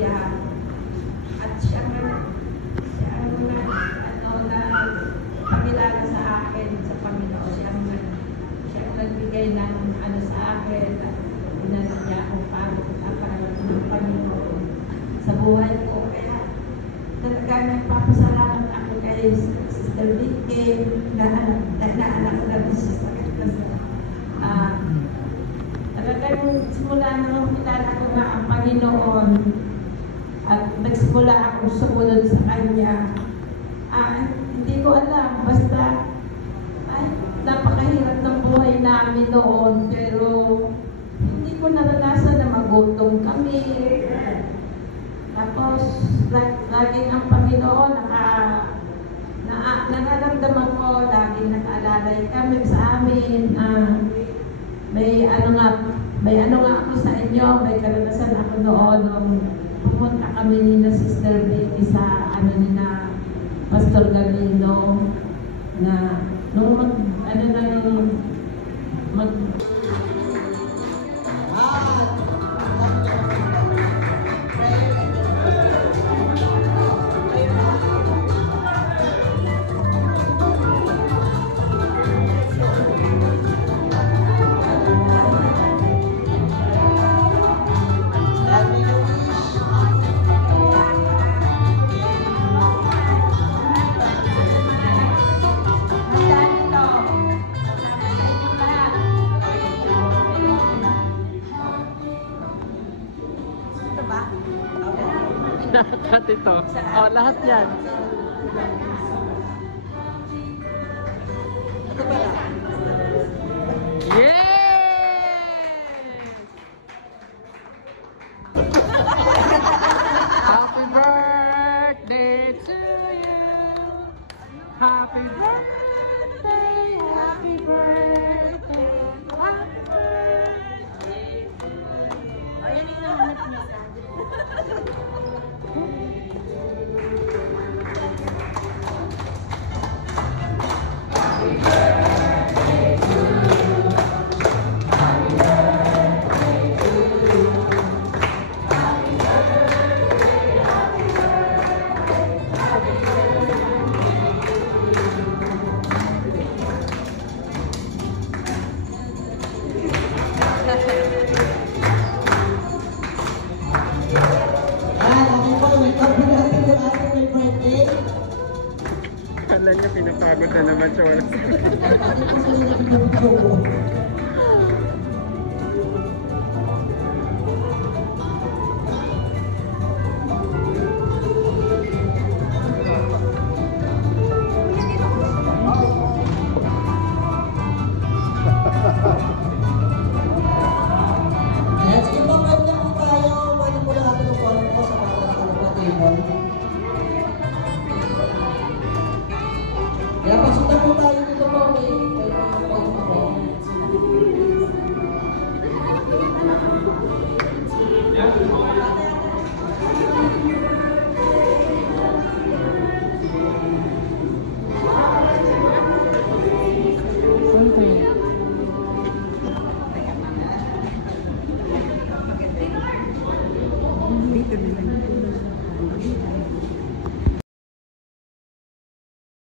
pamilya. At siya ang pagkilala sa akin sa Panginoon. Siya ang nagbigay ng sa akin at inalang niya akong para ng Panginoon sa buhay ko. Kaya talaga nagpapasalamat ako kay Sister Vicky na anak ko na sister. Talagang simula nung kilala ko na ang Panginoon at nagsimula ako sumunod sa Kanya. Hindi ko alam, basta napakahirap ng buhay namin noon, pero hindi ko naranasan na magutom kami. Tapos, laging ang Panginoon nararamdaman ko, laging nag-aalalay kami sa amin. May ano nga ako sa inyo, may karanasan ako noon nung pumunta kami ni na Sister Betty sa ni na Pastor Galino na nung lahat ito. Oh, lahat yan. Yay! Happy birthday to you. Happy birthday, happy birthday, happy birthday. Ayan yung nahanap niya. Kala niyo pinapagod na naman siya. Wala kaya pagsundan po tayo dito po, may mga point po. Yeah.